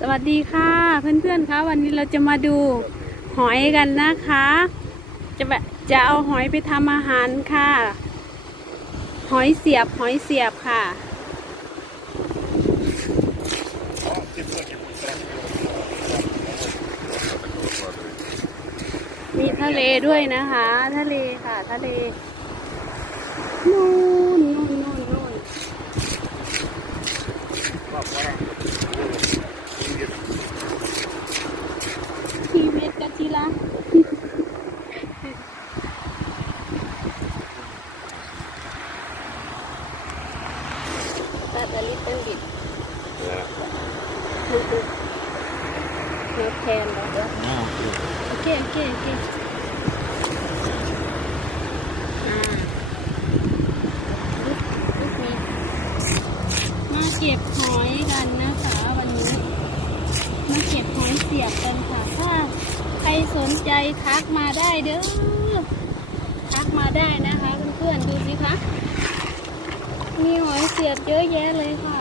สวัสดีค่ะ เพื่อนๆคะวันนี้เราจะมาดูหอยกันนะคะ จะแบบจะเอาหอยไปทำอาหารค่ะ หอยเสียบหอยเสียบค่ะมีทะเลด้วยนะคะ ทะเลค่ะ ทะเลนู่นนู่นนู่นนู่นทีเม็ดกะจิละ แต่ลิตเติ้ลบิดเนื้อแทนแล้วโอเคโอเคโอเคอ่าลุกลุกนี้มาเก็บหอยกันนะคะวันนี้ มาเก็บหอยเสียบกันค่ะ ถ้าใครสนใจทักมาได้เด้อ ทักมาได้นะคะเพื่อนๆดูสิคะ มีหอยเสียบเยอะแยะเลยค่ะ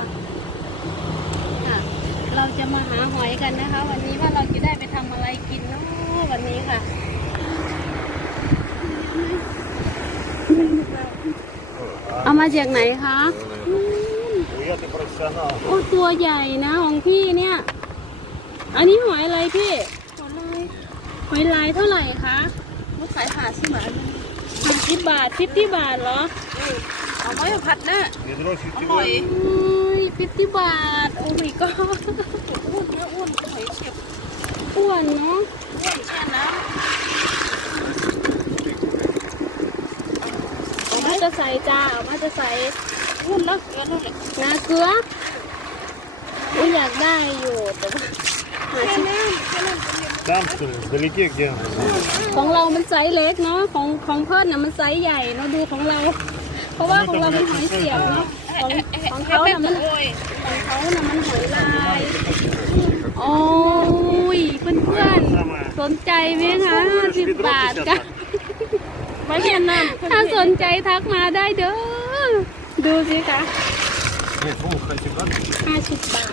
เราจะมาหาหอยกันนะคะ วันนี้ว่าเราจะได้ไปทำอะไรกินเนาะวันนี้ค่ะเอามาจากไหนคะโอ้ตัวใหญ่นะของพี่เนี่ย อันนี้หอยอะไรพี่หอยลายหอยลายเท่าไหร่คะมุดสายขาดใช่ไหมสิบบาทสิบที่บาทเหรอ เอาไว้ผัดเนอะ Ведро อร่อย фитилек. อุ้ยฟิฟตี้บาท โอ้ my god อ้วนเนื้ออ้วนหอยเฉียบ อ้วนเนาะ อ้วนแช่น้ เอามาจะใส่จ้าเอามาจะใส่ ำอ้วนแล้วเกลือนู่นแหละ นาเกลืออุ้ยอยากได้อยู่แต่ว่าหา แค่ ที่ นั้นแค่นั้น Там что ли, вдалеке где? ของเรามันไซส์เล็กเนาะ ของของเพื่อนน่ะมันไซส์ใหญ่เนาะดูของเรา เพราะว่าของเราเป็นหอยเสียบเนาะ ของของเขาน่ะมัน โอ้ย ของเขาน่ะมันหอยลาย โอ้ยเพื่อนเพื่อนๆสนใจไหมคะสิบบาทจ้ะ ไว้แค่น้ำ ถ้าสนใจทักมาได้เด้อ ดูสิคะ Нет, ну, хотя бы. ห้าสิบบาท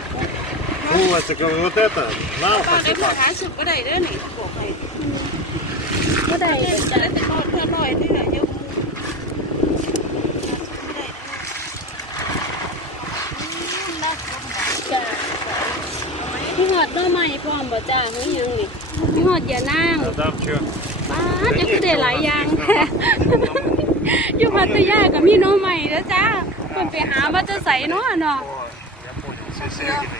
Ну, Васик, а вот это, на, ป้าได้ хотя ผั бы. ดหาสุกก็ได้เด้อนี่บอกให้ ก็ได้ ได้จะได้แต่ทอดเพื่อร่อยนี่แหละเยอะ พร้อมบ่จ้าเฮ้ยยังนี่พี่หอดอย่านั่ง А там что? ป้าดยังคือได้หลายอย่างแท้ อยู่พัทยากับมีหน้อใหม่แล้วจ้าเพิ่นไปหาว่าจะใส่เนาะเนาะ О, я понял, все середины.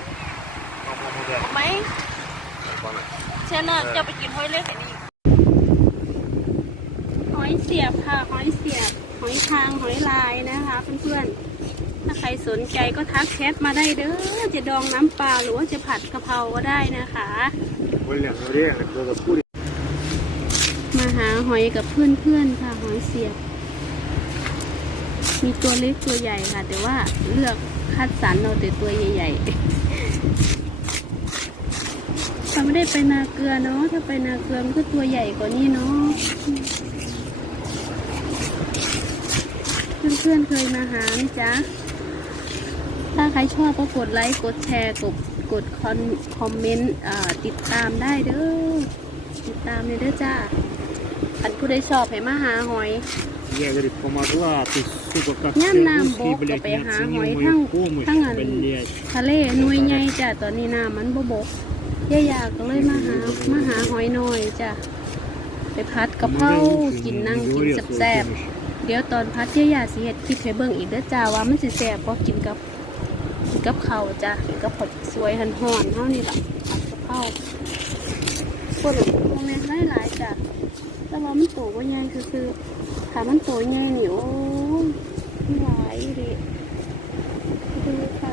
По-моему, да. ไหมเช่นน่ะจะไปกินหอยเล็กอันนี้ หอยเสียบค่ะ หอยเสียบ หอยทางหอยลายนะคะเพื่อนๆ ถ้าใครสนใจก็ทักแชทมาได้เด้อ จะดองน้ำปลาหรือว่าจะผัดกะเพราก็ได้นะคะ มาหาหอยกับเพื่อนๆค่ะ หอยเสียบ มีตัวเล็กตัวใหญ่ค่ะ แต่ว่าเลือกคัดสรรเอาแต่ตัวใหญ่ๆเราไม่ได้ไปนาเกลือเนาะ ถ้าไปนาเกลือมันก็ตัวใหญ่กว่านี้เนาะเพื่อนๆเคยมาหาไหมจ๊ะ ถ้าใครชอบก็กดไลค์ กดแชร์ กดกดคอนคอมเมนต์อ่าติดตามได้เด้อ ติดตามเลยเด้อจ้าอันผู้ใดชอบให้มาหาหอย Я, говорит, помогла, а ты, сука, как Я все нам русские, Бог блядь, не попега, оценил мой мою танк, помощь, танк, а, блядь. ทะเลหน่วยใหญ่จ้ะตอนนี้น้ำมันบ่บกย่าอยากก็เลยมาหามาหาหอยหน่อยจ้ะไปพัดกะเพรากินนั่งกินแซ่บๆเดี๋ยวตอนพัดย่าอยากสิเฮ็ดคลิปให้เบิ่งอีกเด้อจ้าว่ามันสิแซ่บบ่กินกับ กับเขาจ้ะกับผัดสวยหันหอนเท่านี่ล่ะผัดกะเพราคนพวกนี้หลายๆจ้ะแต่ว่ามันโตบ่ใหญ่คือๆถ้ามันโตใหญ่นี่โอ้ยหลายดิดูค่ะ